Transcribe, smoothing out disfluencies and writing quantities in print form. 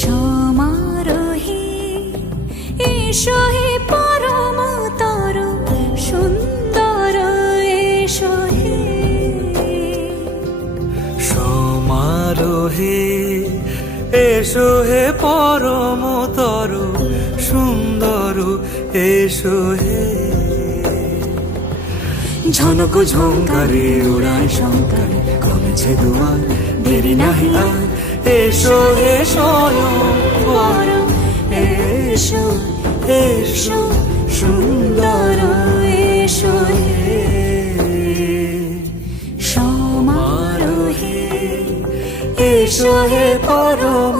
সমারোহে এসো হে পরম তরু সুন্দর এসো হে। সমারোহে এসো হে পরম তরু সুন্দর এসো হে। ঝনক ঝঙ্কারে উড়ায় শঙ্কার কমেছে দুয়ার দেরি নাহি আর। এসো হে স্বয়ং বর এসো এসো সুন্দর এসো হে। সমারোহে এসো হে পরম